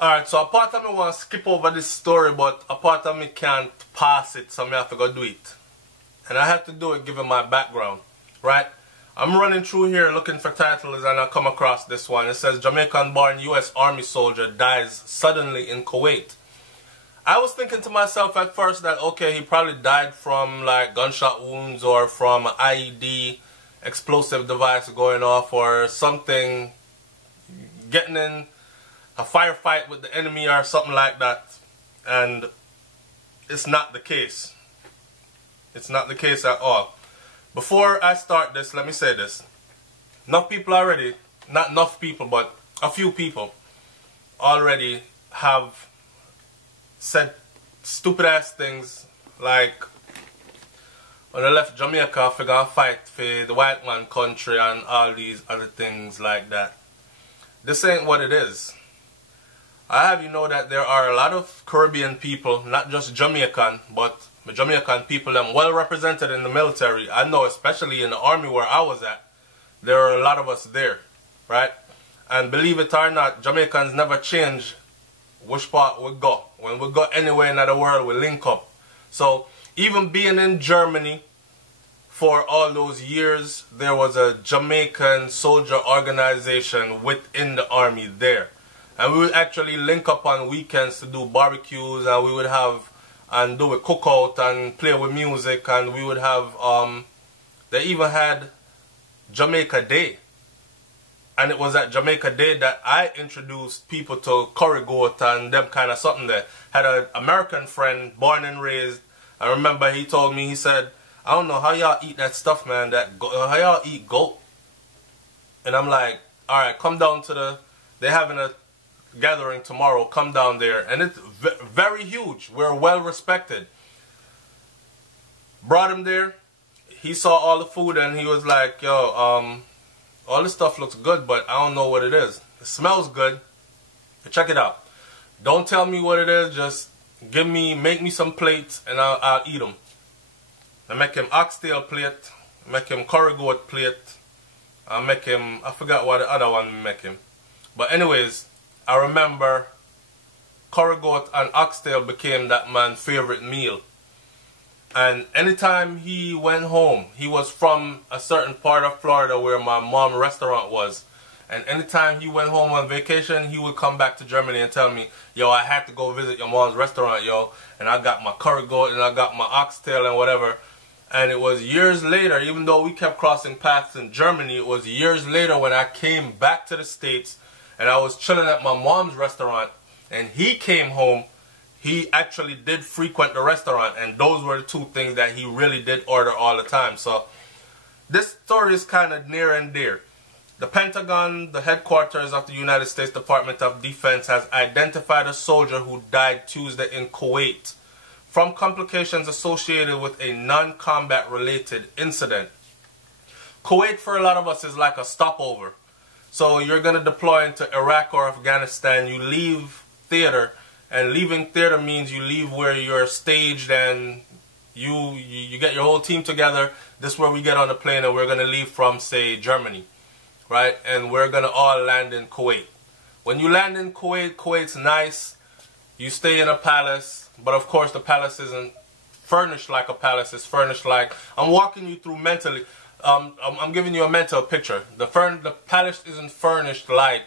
Alright, so a part of me want to skip over this story, but a part of me can't pass it, so I have to go do it. And I have to do it given my background, right? I'm running through here looking for titles and I come across this one. It says, Jamaican-born U.S. Army soldier dies suddenly in Kuwait. I was thinking to myself at first that, okay, he probably died from like gunshot wounds or from an IED explosive device going off or something, getting in a firefight with the enemy or something like that. And it's not the case. It's not the case at all. Before I start this, let me say this. Enough people already, not enough people, but a few people already have said stupid ass things like when I left Jamaica, I gonna fight for the white man country and all these other things like that. This ain't what it is. I have you know that there are a lot of Caribbean people, not just Jamaican, but Jamaican people them well represented in the military. I know especially in the army where I was at, there are a lot of us there, right? And believe it or not, Jamaicans never change which part we go. When we go anywhere in the world, we link up. So even being in Germany for all those years, there was a Jamaican soldier organization within the army there. And we would actually link up on weekends to do barbecues, and we would have and do a cookout and play with music, and we would have they even had Jamaica Day. And it was at Jamaica Day that I introduced people to curry goat and them kind of something there. Had an American friend, born and raised. I remember he told me, he said, I don't know how y'all eat that stuff, man. How y'all eat goat? And I'm like, alright, come down to the, they're having a gathering tomorrow, come down there. And it's very huge. We're well respected. Brought him there. He saw all the food and he was like, yo, all this stuff looks good, but I don't know what it is. It smells good. Check it out. Don't tell me what it is. Just make me some plates and I'll eat them. I make him oxtail plate. Make him curry goat plate. I make him, I forgot what the other one make him. But anyways, I remember curry goat and oxtail became that man's favorite meal. And anytime he went home, he was from a certain part of Florida where my mom's restaurant was. And anytime he went home on vacation, he would come back to Germany and tell me, yo, I had to go visit your mom's restaurant, yo. And I got my curry goat and I got my oxtail and whatever. And it was years later, even though we kept crossing paths in Germany, it was years later when I came back to the States and I was chilling at my mom's restaurant and he came home. He actually did frequent the restaurant, and those were the two things that he really did order all the time. So this story is kind of near and dear. The Pentagon, the headquarters of the United States Department of Defense, has identified a soldier who died Tuesday in Kuwait from complications associated with a non-combat related incident. Kuwait for a lot of us is like a stopover. So you're going to deploy into Iraq or Afghanistan, you leave theater. And leaving theater means you leave where you're staged and you get your whole team together. This is where we get on the plane and we're going to leave from, say, Germany. Right? And we're going to all land in Kuwait. When you land in Kuwait, Kuwait's nice. You stay in a palace. But of course the palace isn't furnished like a palace. It's furnished like... I'm walking you through mentally. I'm giving you a mental picture. The palace isn't furnished like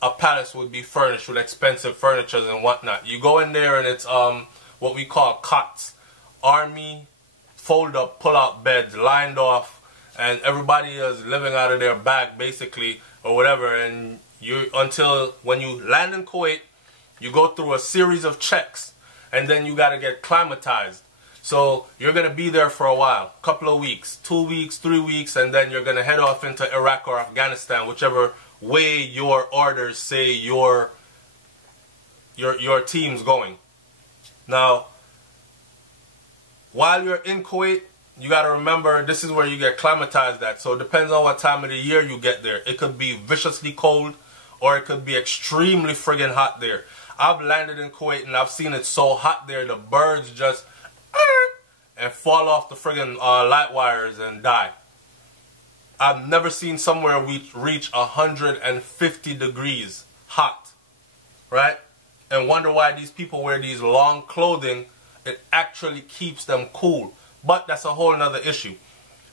a palace would be furnished with expensive furniture and whatnot. You go in there and it's what we call cots. Army, fold up, pull out beds, lined off, and everybody is living out of their bag basically or whatever. And until when you land in Kuwait, you go through a series of checks and then you got to get climatized. So you're going to be there for a while, a couple of weeks, 2 weeks, 3 weeks, and then you're going to head off into Iraq or Afghanistan, whichever way your orders say your team's going. Now, while you're in Kuwait, you got to remember this is where you get climatized at. So it depends on what time of the year you get there. It could be viciously cold or it could be extremely friggin' hot there. I've landed in Kuwait and I've seen it so hot there, the birds just and fall off the friggin' light wires and die. I've never seen somewhere we reach 150 degrees hot, right? and wonder why these people wear these long clothing. It actually keeps them cool. But that's a whole nother issue.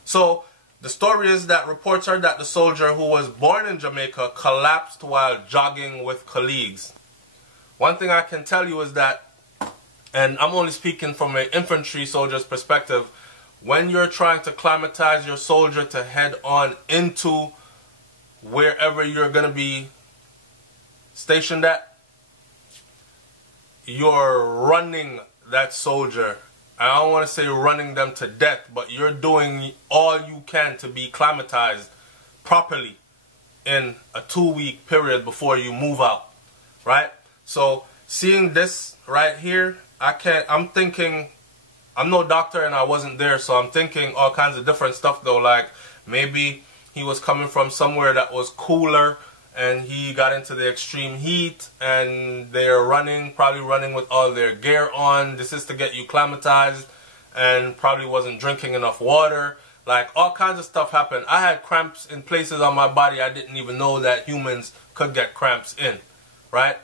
So the story is that reports are that the soldier who was born in Jamaica collapsed while jogging with colleagues. One thing I can tell you is that, and I'm only speaking from an infantry soldier's perspective, when you're trying to climatize your soldier to head on into wherever you're going to be stationed at, you're running that soldier. I don't want to say running them to death, but you're doing all you can to be climatized properly in a 2-week period before you move out, right? So seeing this right here, I'm thinking, I'm no doctor and I wasn't there, so I'm thinking all kinds of different stuff though, like maybe he was coming from somewhere that was cooler and he got into the extreme heat and they're probably running with all their gear on. This is to get you climatized, and probably wasn't drinking enough water. Like all kinds of stuff happened. I had cramps in places on my body I didn't even know that humans could get cramps in, right?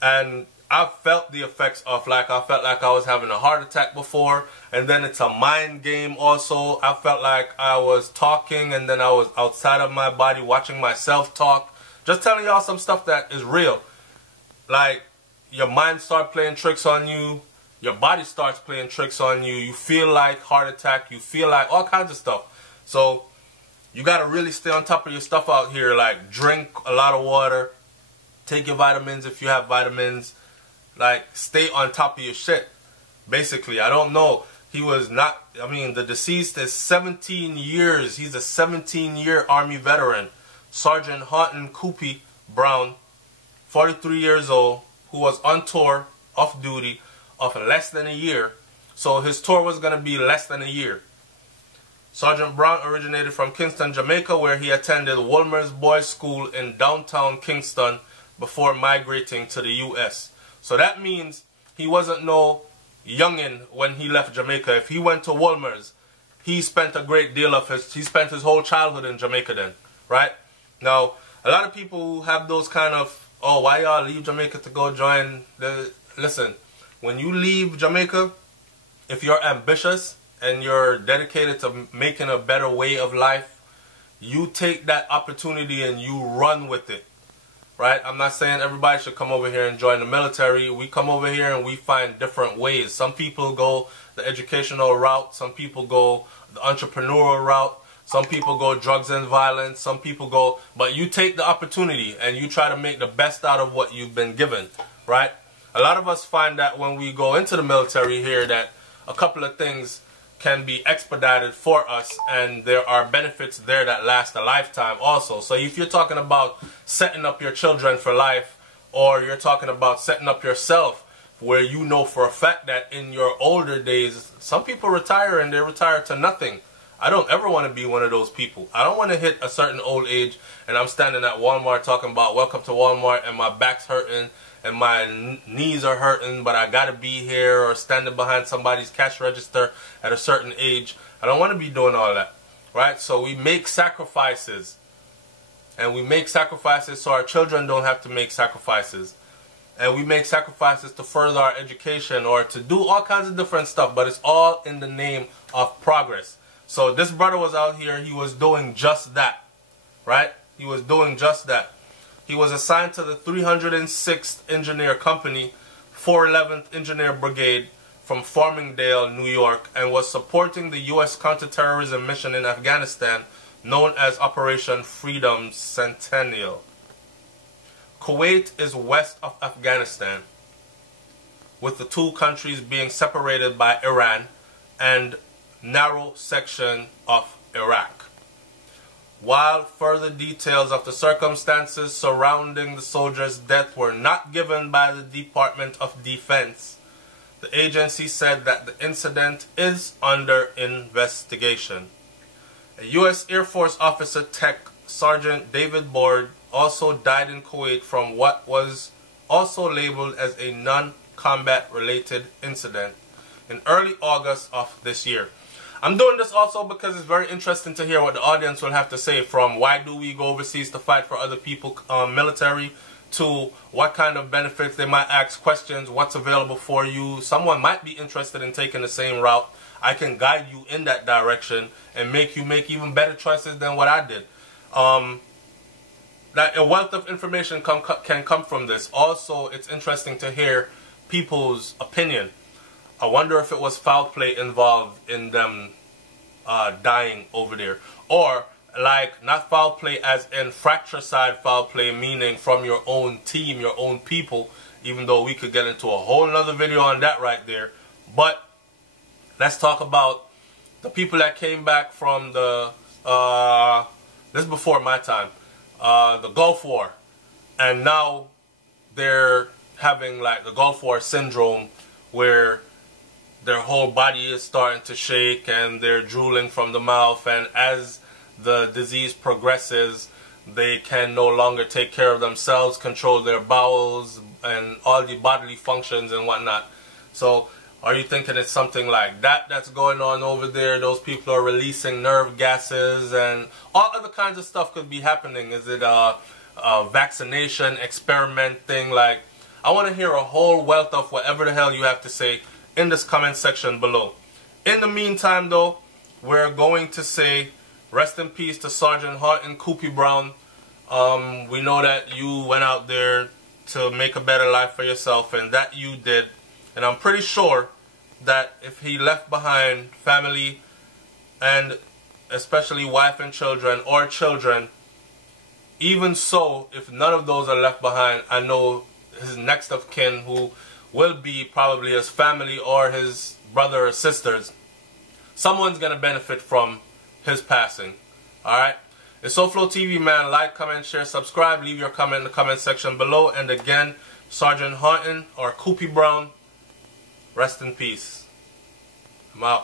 And I felt the effects of, like, I felt like I was having a heart attack before, and then it's a mind game also. I felt like I was talking and then I was outside of my body watching myself talk. Just telling y'all some stuff that is real. Like, your mind starts playing tricks on you. Your body starts playing tricks on you. You feel like heart attack. You feel like all kinds of stuff. So, you got to really stay on top of your stuff out here. Like, drink a lot of water. Take your vitamins if you have vitamins. Like, stay on top of your shit. Basically, I don't know. He was not, I mean, the deceased is 17 years. He's a 17-year Army veteran. Sergeant Houghton Coopy Brown, 43 years old, who was on tour, off duty, of less than a year. So his tour was going to be less than a year. Sergeant Brown originated from Kingston, Jamaica, where he attended Wolmer's Boys School in downtown Kingston before migrating to the U.S. So that means he wasn't no youngin' when he left Jamaica. If he went to Wolmer's, he spent a great deal of he spent his whole childhood in Jamaica then, right? Now, a lot of people who have those kind of, oh, why y'all leave Jamaica to go join the... Listen, when you leave Jamaica, if you're ambitious and you're dedicated to making a better way of life, you take that opportunity and you run with it, right? I'm not saying everybody should come over here and join the military. We come over here and we find different ways. Some people go the educational route. Some people go the entrepreneurial route. Some people go drugs and violence. Some people go, but you take the opportunity and you try to make the best out of what you've been given, right? A lot of us find that when we go into the military here that a couple of things can be expedited for us, and there are benefits there that last a lifetime also. So if you're talking about setting up your children for life, or you're talking about setting up yourself where you know for a fact that in your older days, some people retire and they retire to nothing. I don't ever want to be one of those people. I don't want to hit a certain old age and I'm standing at Walmart talking about welcome to Walmart and my back's hurting and my knees are hurting, but I got to be here, or standing behind somebody's cash register at a certain age. I don't want to be doing all that, right? So we make sacrifices, and we make sacrifices so our children don't have to make sacrifices. And we make sacrifices to further our education or to do all kinds of different stuff, but it's all in the name of progress. So this brother was out here, he was doing just that, right? He was doing just that. He was assigned to the 306th Engineer Company, 411th Engineer Brigade from Farmingdale, New York, and was supporting the U.S. counterterrorism mission in Afghanistan known as Operation Freedom Centennial. Kuwait is west of Afghanistan, with the two countries being separated by Iran and narrow section of Iraq. While further details of the circumstances surrounding the soldier's death were not given by the Department of Defense, the agency said that the incident is under investigation. A U.S. Air Force officer, Tech Sergeant David Board, also died in Kuwait from what was also labeled as a non-combat related incident in early August of this year. I'm doing this also because it's very interesting to hear what the audience will have to say, from why do we go overseas to fight for other people, military, to what kind of benefits. They might ask questions, what's available for you. Someone might be interested in taking the same route. I can guide you in that direction and make you make even better choices than what I did. That a wealth of information can come from this. Also, it's interesting to hear people's opinion. I wonder if it was foul play involved in them dying over there. Or, like, not foul play as in fratricide foul play, meaning from your own team, your own people, even though we could get into a whole nother video on that right there. But let's talk about the people that came back from the, this is before my time, the Gulf War. And now they're having like the Gulf War syndrome, where their whole body is starting to shake and they're drooling from the mouth, and as the disease progresses, they can no longer take care of themselves, control their bowels and all the bodily functions and whatnot. So are you thinking it's something like that that's going on over there? Those people are releasing nerve gases and all other kinds of stuff could be happening. Is it a vaccination experiment thing? Like, I want to hear a whole wealth of whatever the hell you have to say in this comment section below. In the meantime though, we're going to say rest in peace to Sergeant Horton Coopy Brown. We know that you went out there to make a better life for yourself, and that you did. And I'm pretty sure that if he left behind family, and especially wife and children, or children, even so, if none of those are left behind, I know his next of kin, who will be probably his family or his brother or sisters, someone's going to benefit from his passing. Alright? It's SouFLoTV, man. Like, comment, share, subscribe. Leave your comment in the comment section below. And again, Sergeant Horton or Coopy Brown, rest in peace. I'm out.